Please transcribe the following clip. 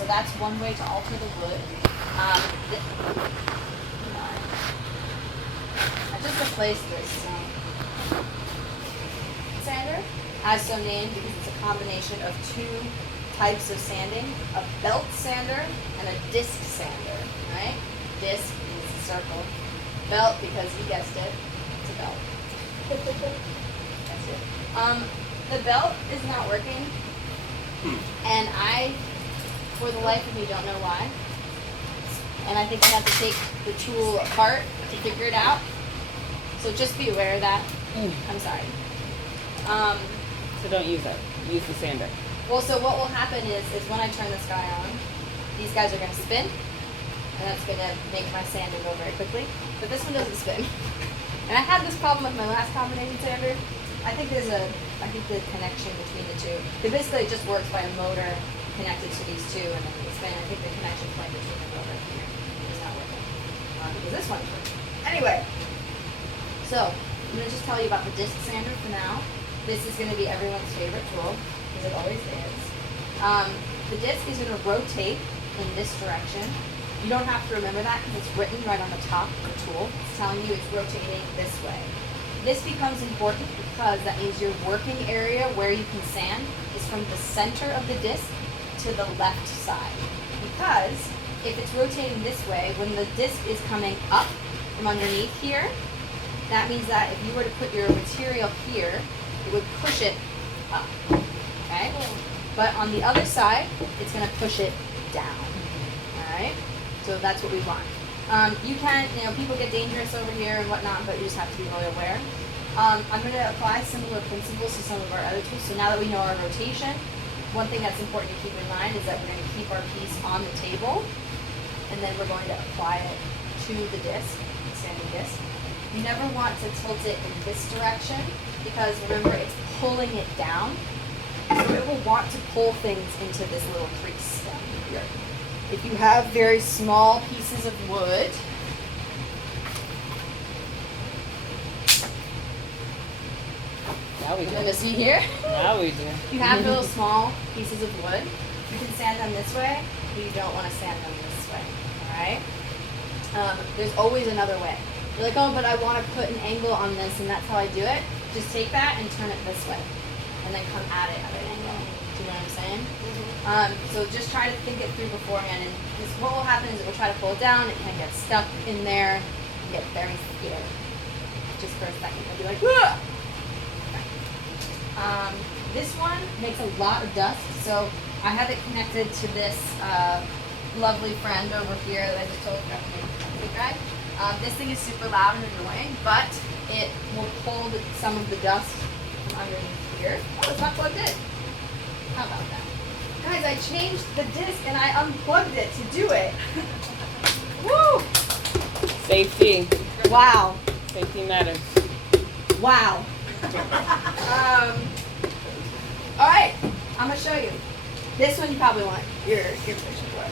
So that's one way to alter the wood. I just replaced this sander, as so named because it's a combination of two types of sanding, a belt sander and a disc sander, right? Disc is a circle. Belt, because you guessed it, it's a belt. That's it. The belt is not working, and I, for the life of me, don't know why. And I think I have to take the tool apart to figure it out. So just be aware of that. I'm sorry. So don't use that. Use the sander. Well, so what will happen is when I turn this guy on, these guys are going to spin, and that's going to make my sander go very quickly. But this one doesn't spin. And I had this problem with my last combination sander. I think the connection between the two. It basically just works by a motor connected to these two, and then they spin. I think the connection point between the motor here is not working. Because this one's working. Anyway, so I'm going to just tell you about the disc sander for now. This is going to be everyone's favorite tool, because it always is. The disc is going to rotate in this direction. You don't have to remember that because it's written right on the top of the tool. It's telling you it's rotating this way. This becomes important because that means your working area where you can sand is from the center of the disc to the left side. Because if it's rotating this way, when the disc is coming up from underneath here, that means that if you were to put your material here, it would push it up, okay? But on the other side, it's going to push it down, all right? So that's what we want. You can, people get dangerous over here and whatnot, but you just have to be really aware. I'm going to apply similar principles to some of our other tools. So now that we know our rotation, one thing that's important to keep in mind is that we're going to keep our piece on the table, and then we're going to apply it to the disc, the sanding disc. You never want to tilt it in this direction because remember it's pulling it down. So it will want to pull things into this little crease down here. If you have very small pieces of wood, Now we do. gonna see here. Now we do. If you have little small pieces of wood, you can sand them this way, but you don't want to sand them this way. Alright? There's always another way. You're like, oh, but I want to put an angle on this and that's how I do it. Just take that and turn it this way. And then come at it at an angle. Do you know what I'm saying? So just try to think it through beforehand. And what will happen is it will try to pull it down, it can get stuck in there, and get very scared. Just for a second. It'll be like, whoa! This one makes a lot of dust, so I have it connected to this lovely friend over here that I just told you about to make guy. This thing is super loud and annoying, but it will pull some of the dust from underneath here. Oh, it's not plugged in. How about that? Guys, I changed the disc and I unplugged it to do it. Woo! Safety. Wow. Safety matters. Wow. All right, I'm gonna show you. This one you probably want your picture for.